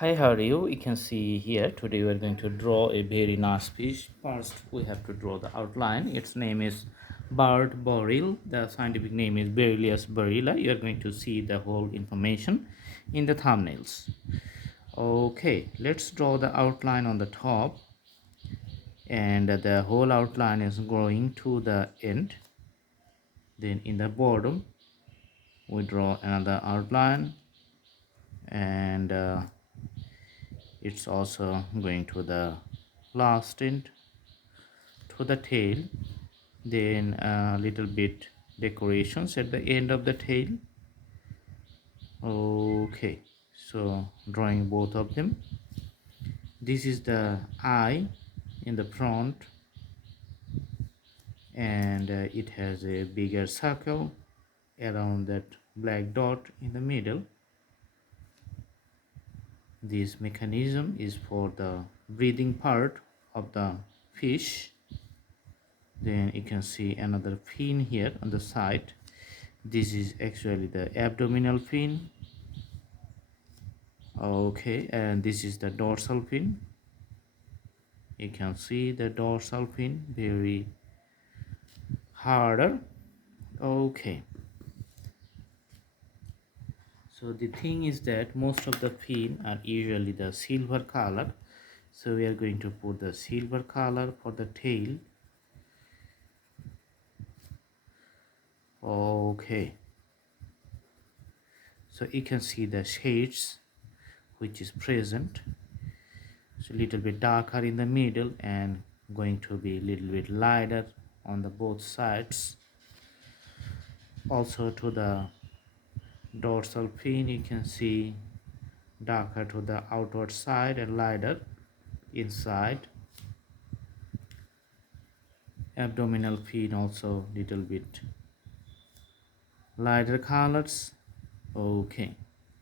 Hi, how are you? You can see here today we are going to draw a very nice fish. First, we have to draw the outline. Its name is baril. The scientific name is barilla. You are going to see the whole information in the thumbnails. Okay, let's draw the outline on the top, and the whole outline is going to the end. Then in the bottom, we draw another outline, and it's also going to the last end to the tail. Then a little bit decorations at the end of the tail. Okay, so drawing both of them. This is the eye in the front, and it has a bigger circle around that black dot in the middle. This mechanism is for the breathing part of the fish. Then you can see another fin here on the side. This is actually the abdominal fin. Okay, and this is the dorsal fin. You can see the dorsal fin very harder. Okay, so the thing is that most of the fin are usually the silver color, so we are going to put the silver color for the tail. Okay, so you can see the shades which is present. So a little bit darker in the middle and going to be a little bit lighter on the both sides. Also to the dorsal fin, you can see darker to the outward side and lighter inside. Abdominal fin also little bit lighter colors. Okay,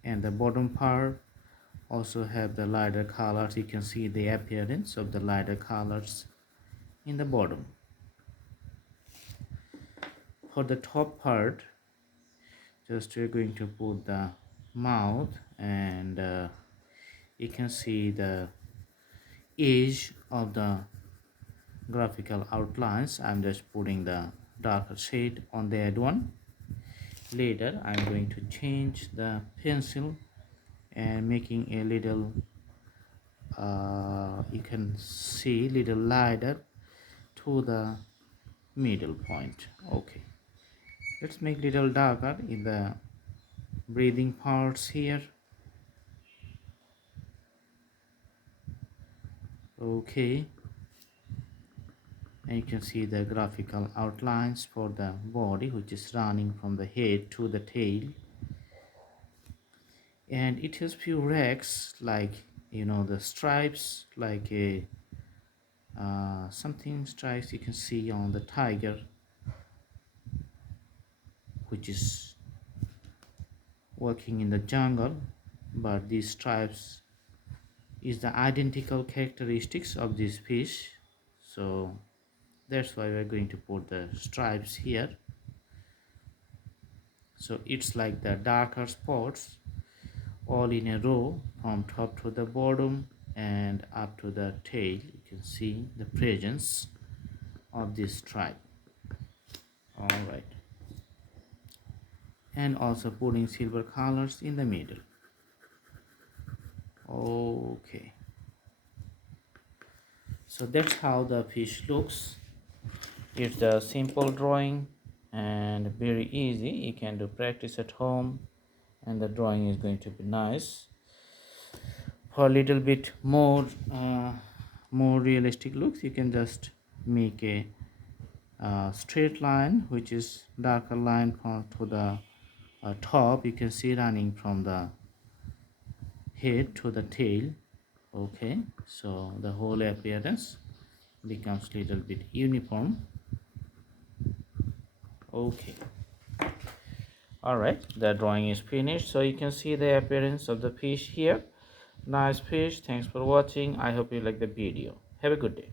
and the bottom part also have the lighter colors. You can see the appearance of the lighter colors in the bottom. For the top part, just we're going to put the mouth, and you can see the edge of the graphical outlines. I'm just putting the darker shade on that one. Later I'm going to change the pencil and making a little you can see little lighter to the middle point. Okay, let's make little darker in the breathing parts here. Okay, and you can see the graphical outlines for the body, which is running from the head to the tail, and it has few racks, like the stripes, like a something stripes you can see on the tiger, which is working in the jungle. But these stripes is the identical characteristics of this fish, so that's why we're going to put the stripes here. So it's like the darker spots all in a row from top to the bottom and up to the tail. You can see the presence of this stripe. All right, and also putting silver colors in the middle. Okay, so that's how the fish looks. It's a simple drawing and very easy. You can do practice at home, and the drawing is going to be nice. For a little bit more realistic looks, you can just make a straight line, which is darker line to the top. You can see running from the head to the tail. Okay, so the whole appearance becomes little bit uniform. Okay, all right, the drawing is finished, so you can see the appearance of the fish here. Nice fish. Thanks for watching. I hope you like the video. Have a good day.